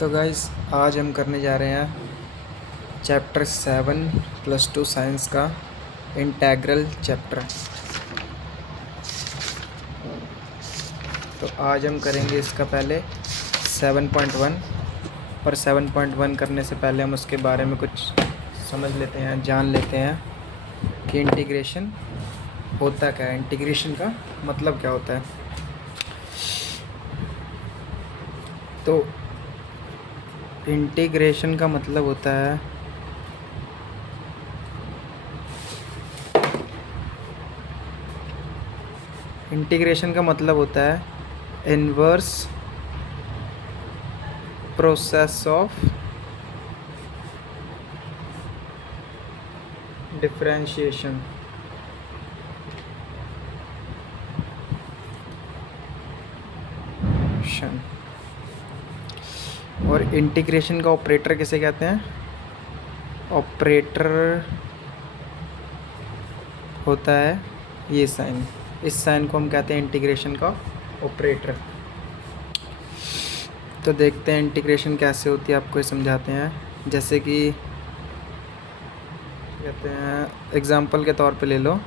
तो गाइस आज हम करने जा रहे हैं चैप्टर 7+2 साइंस का इंटेग्रल चैप्टर। तो आज हम करेंगे इसका पहले 7.1, पर 7.1 करने से पहले हम उसके बारे में कुछ समझ लेते हैं, जान लेते हैं कि इंटीग्रेशन होता क्या है, इंटीग्रेशन का मतलब क्या होता है। तो इंटीग्रेशन का मतलब होता है इन्वर्स प्रोसेस ऑफ डिफरेंशिएशन। और इंटीग्रेशन का ऑपरेटर किसे कहते हैं? ऑपरेटर होता है ये साइन, इस साइन को हम कहते हैं इंटीग्रेशन का ऑपरेटर। तो देखते हैं इंटीग्रेशन कैसे होती है, आपको ये समझाते हैं। जैसे कि कहते हैं एग्जांपल के तौर पे ले लो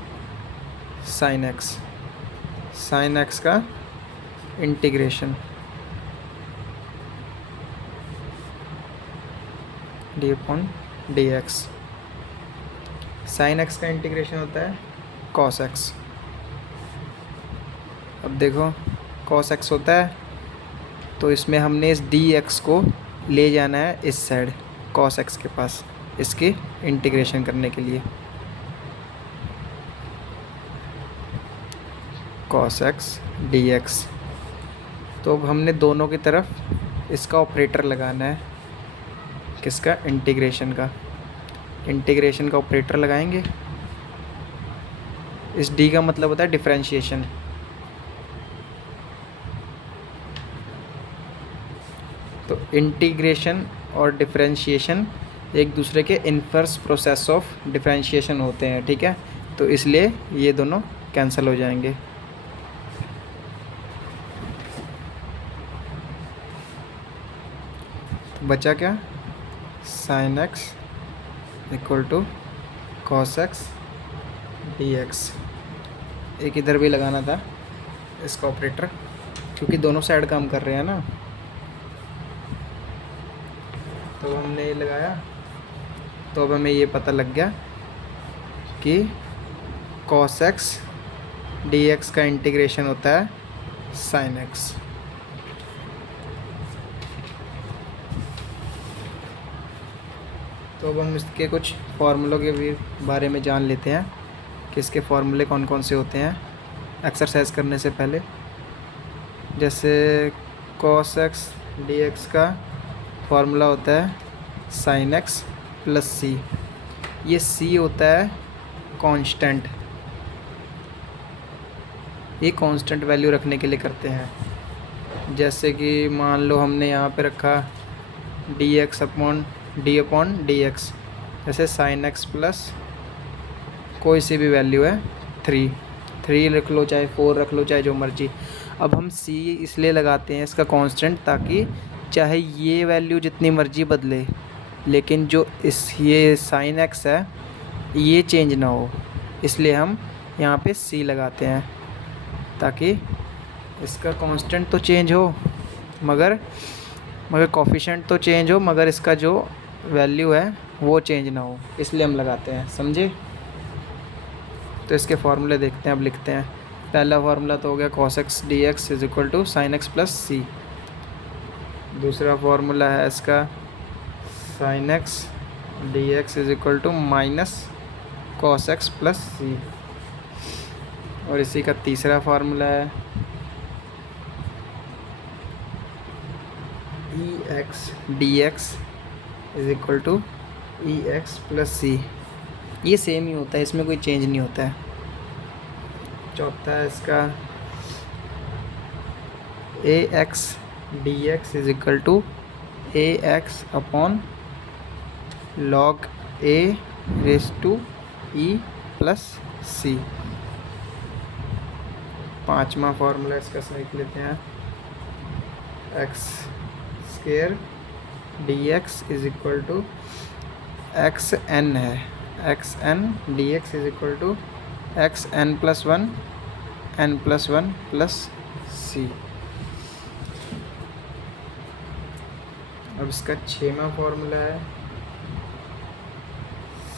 साइन एक्स का integration D upon D x. Sine x का इंटीग्रेशन होता है कॉस एक्स। अब देखो कॉस एक्स होता है तो इसमें हमने इस डी एक्स को ले जाना है इस साइड कॉस एक्स के पास, इसकी इंटीग्रेशन करने के लिए। Cos x d x. तो अब हमने दोनों की तरफ इसका ऑपरेटर लगाना है, किसका? इंटीग्रेशन का। इंटीग्रेशन का ऑपरेटर लगाएंगे। इस डी का मतलब होता है डिफरेंशिएशन। तो इंटीग्रेशन और डिफरेंशिएशन एक दूसरे के इन्वर्स प्रोसेस ऑफ डिफरेंशिएशन होते हैं, ठीक है। तो इसलिए ये दोनों कैंसिल हो जाएंगे। तो बचा क्या? Sine x equal to cos x d x. एक इधर भी लगाना था इसका ऑपरेटर, क्योंकि दोनों साइड काम कर रहे हैं ना। तो हमने ये लगाया, तो अब हमें ये पता लग गया कि cos x dx का इंटीग्रेशन होता है sin x। तो अब हम इसके कुछ फार्मूलों के भी बारे में जान लेते हैं कि इसके फार्मूले कौन कौन से होते हैं एक्सरसाइज करने से पहले। जैसे cos x dx का फार्मूला होता है sin x प्लस c। ये c होता है कांस्टेंट, ये कांस्टेंट वैल्यू रखने के लिए करते हैं। जैसे कि मान लो हमने यहाँ पे रखा dx अपॉन डी एक्स। जैसे sin x प्लस कोई सी भी वैल्यू है 3 रख लो, चाहे 4 रख लो, चाहे जो मर्जी। अब हम c इसलिए लगाते हैं इसका कांस्टेंट, ताकि चाहे ये वैल्यू जितनी मर्जी बदले, लेकिन जो ये sin x है ये चेंज ना हो। इसलिए हम यहाँ पे c लगाते हैं, ताकि इसका कांस्टेंट तो चेंज हो मगर कोफिशिएंट तो चेंज हो, मगर इसका जो वैल्यू है वो चेंज ना हो, इसलिए हम लगाते हैं। समझे? तो इसके फार्मूले देखते हैं, अब लिखते हैं। पहला फार्मूला तो हो गया cos x dx is equal to sin x plus c. दूसरा फार्मूला है इसका sin x dx is equal to minus cos x plus c. और इसी का तीसरा फार्मूला है ex dx is equal to ex plus c. ये same ही होता है, इसमें कोई चेंज नहीं होता है। चौथा है इसका ax dx is equal to ax upon log a raise to e plus c. पांचवा फार्मूला इसका लिख लेते हैं x square d x is equal to x n है, x n d x is equal to x n plus one plus c. अब इसका 6वां formula है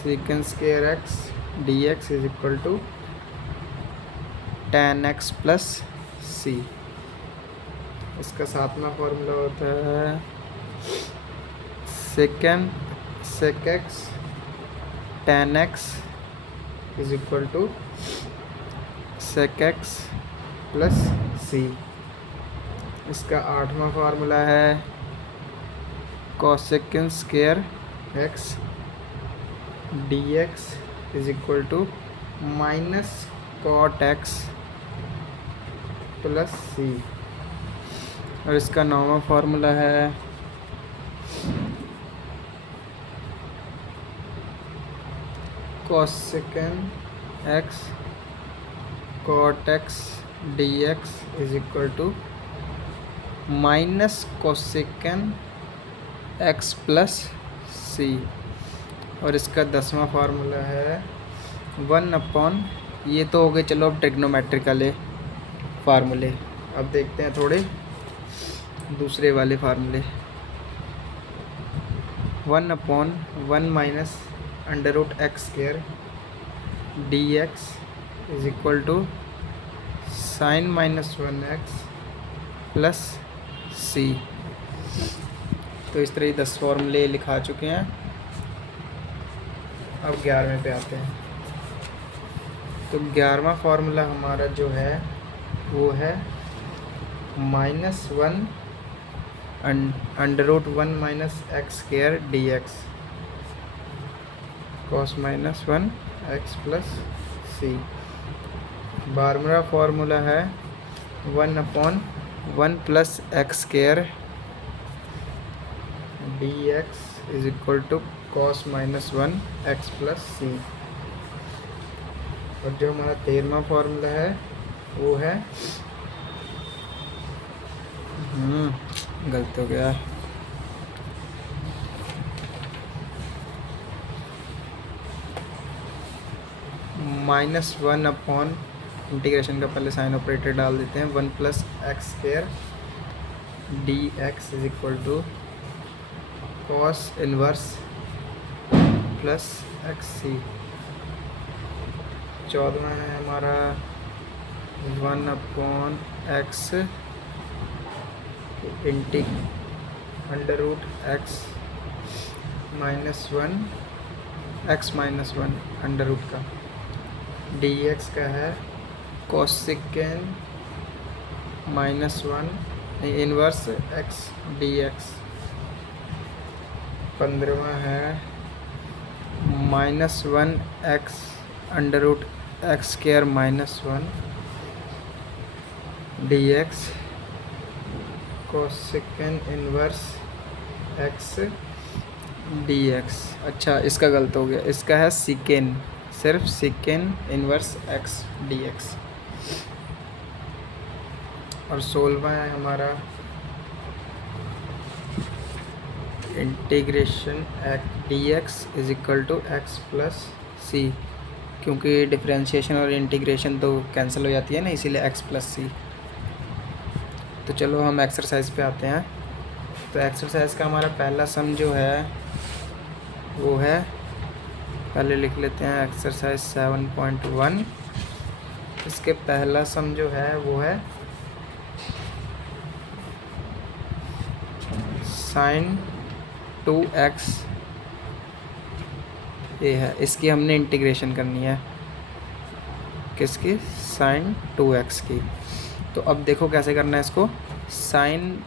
second square x d x is equal to tan x plus c. इसका 7वां formula होता है sec x tan x is equal to sec x plus c. इसका 8वां फार्मूला है cosecant square x d x is equal to minus cot x plus c. और इसका 9वां फार्मूला है cosecant x cot x d x is equal to minus cosecant x plus c. और इसका 10वां formula है 1/, ये तो हो गए चलो अब ट्रिग्नोमेट्रिकल फार्मूले। अब देखते हैं थोड़े दूसरे वाले फार्मूले। 1/1 minus under root x square d x is equal to sine minus 1x plus c. तो इस तरह 10 फॉर्मूले लिखा चुके हैं। अब 11वें पे आते हैं। तो 11वां फार्मूला हमारा जो है वो है -1 under root 1 minus x square d x cos minus 1 x plus c. 12वां फार्मूला है 1/1 plus x square d x is equal to cos minus 1 x plus c. और जो हमारा 13वां फार्मूला है वो है गलत हो गया, -1 इंटीग्रेशन का पहले साइन ऑपरेटर डाल देते हैं 1 plus x square d x is equal to cos inverse plus x c. 14वां है हमारा 1/x under root x -1 under root का डी एक्स का है cosecant -1 inverse x d x. 15वां है -1x under root x square -1 d x cosecant inverse x d x. अच्छा इसका गलत हो गया, इसका है सिकेन, सिर्फ secant inverse x d x. और 16वां है हमारा integration d x is equal to x plus c, क्योंकि डिफरेंशिएशन और इंटीग्रेशन तो कैंसिल हो जाती है ना, इसीलिए एक्स प्लस सी। तो चलो हम एक्सरसाइज पे आते हैं। तो एक्सरसाइज का हमारा पहला सम जो है वो है, पहले लिख लेते हैं एक्सरसाइज 7.1। इसके पहला सम जो है वो है sin 2x ये है, इसकी हमने इंटीग्रेशन करनी है, किसकी, sin 2x की। तो अब देखो कैसे करना है इसको। साइन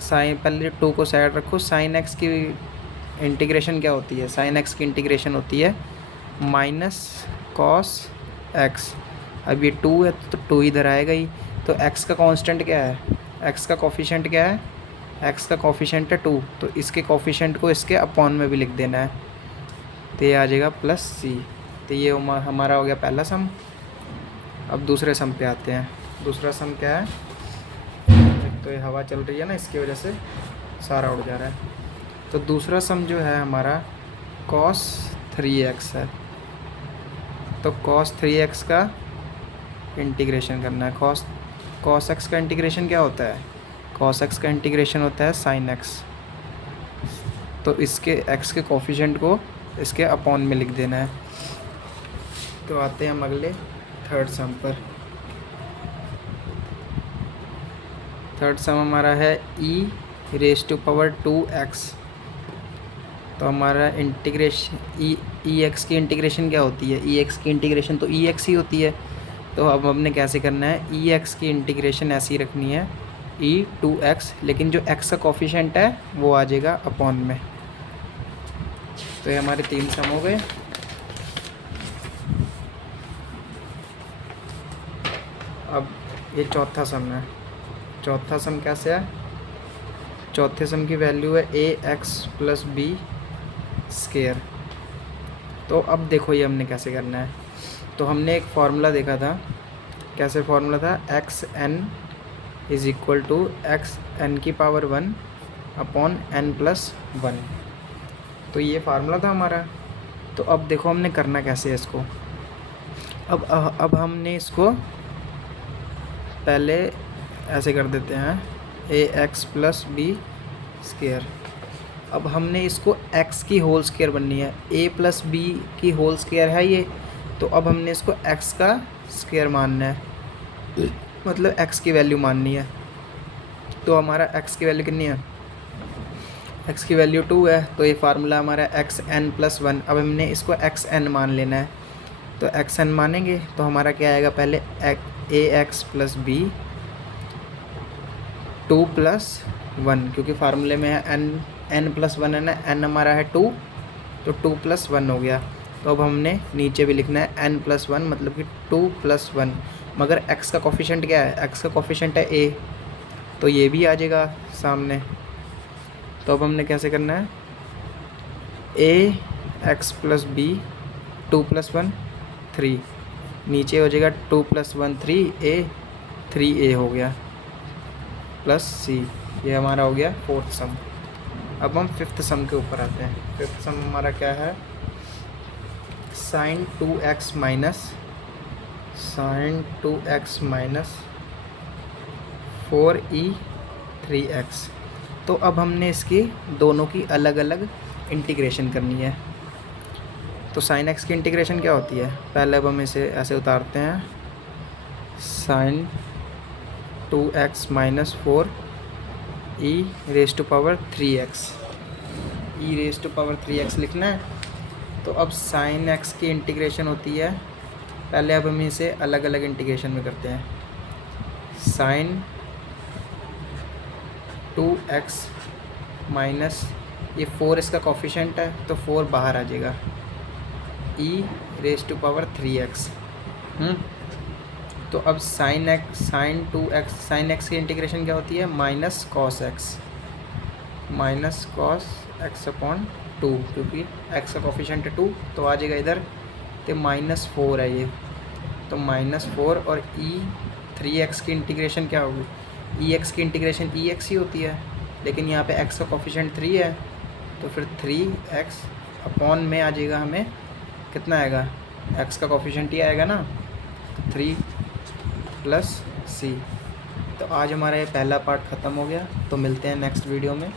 पहले 2 को साइड रखो। sin x की इंटीग्रेशन क्या होती है, sin x की इंटीग्रेशन होती है माइनस cos x। अब ये 2 है तो 2 इधर आएगा ही। तो x का कांस्टेंट क्या है, x का कोफिशिएंट क्या है, x का कोफिशिएंट है 2, तो इसके कोफिशिएंट को इसके अपॉन में भी लिख देना है, तो ये आ जाएगा प्लस सी। तो ये हमारा हो गया पहला सम। अब दूसरे सम पे आते हैं। दूसरा सम क्या है, एक तो ये हवा चल रही है ना, इसकी वजह से सारा उड़ जा रहा है। तो दूसरा सम जो है हमारा cos 3x है। तो cos 3x का इंटीग्रेशन करना है। cos x का इंटीग्रेशन क्या होता है? cos x का इंटीग्रेशन होता है sin x। तो इसके x के कोफिशिएंट को इसके अपॉन में लिख देना है। तो आते हैं हम अगले थर्ड सम पर। थर्ड सम हमारा है e⁻²x। तो हमारा इंटीग्रेशन एक्स की इंटीग्रेशन क्या होती है? एक्स की इंटीग्रेशन तो एक्स ही होती है। तो अब हमने कैसे करना है? एक्स की इंटीग्रेशन ऐसी रखनी है e2x, लेकिन जो x का कोफिशिएंट है वो आ जाएगा अपॉन में। तो ये हमारे 3 सम हो गए। अब ये चौथा सम है। चौथा सम कैसे है? चौथे सम की वैल्यू है ax+b²। तो अब देखो ये हमने कैसे करना है। तो हमने एक फार्मूला देखा था। कैसे फार्मूला था? xn = xn⁻1 upon n+1। तो ये फार्मूला था हमारा। तो अब देखो हमने करना कैसे है इसको। अब हमने इसको पहले ऐसे कर देते हैं ax+b²। अब हमने इसको x की होल स्क्वायर बननी है। a+b की होल स्क्वायर है ये। तो अब हमने इसको x का स्क्वायर मानना है, मतलब x की वैल्यू माननी है। तो हमारा x की वैल्यू कितनी है? x की वैल्यू 2 है। तो ये फार्मूला हमारा xn+1। अब हमने इसको xn मान लेना है। तो xn मानेंगे तो हमारा क्या आएगा? पहले ax+b 2+1, क्योंकि फार्मूले में है n+1 है ना। n हमारा है 2, तो 2+1 हो गया। तो अब हमने नीचे भी लिखना है n+1, मतलब कि 2+1। मगर x का कोफिशिएंट क्या है? x का कोफिशिएंट है a, तो ये भी आ जाएगा सामने। तो अब हमने कैसे करना है? ax+b 2+1 3, नीचे हो जाएगा 2+1 3a, 3a हो गया प्लस c। ये हमारा हो गया फोर्थ सम। अब हम फिफ्थ सम के ऊपर आते हैं। फिफ्थ सम हमारा क्या है? sin 2x - 4e3x। तो अब हमने इसकी दोनों की अलग अलग इंटीग्रेशन करनी है। तो sin x की इंटीग्रेशन क्या होती है? पहले अब हम इसे ऐसे उतारते हैं, sin 2x - 4e3x लिखना है। तो अब sin x की इंटीग्रेशन होती है, पहले अब हम इसे अलग अलग इंटीग्रेशन में करते हैं। sin 2x माइनस ये 4 इसका कोफिशिएंट है, तो 4 बाहर आ जाएगा, e3x। तो अब sin x की इंटीग्रेशन क्या होती है? माइनस cos x अपॉन 2, क्योंकि x का कोफिशिएंट है 2, तो आ जाएगा इधर। तो -4 है ये, तो -4। और e3x की इंटीग्रेशन क्या होगी? ex की इंटीग्रेशन ex ही होती है, लेकिन यहाँ पे x का कोफिशिएंट 3 है, तो फिर 3x अपॉन में आ जाएगा। हमें कितना आएगा? x का कोफिशिएंट ही आएगा ना, 3 + c। तो आज हमारा ये पहला पार्ट ख़त्म हो गया। तो मिलते हैं नेक्स्ट वीडियो में।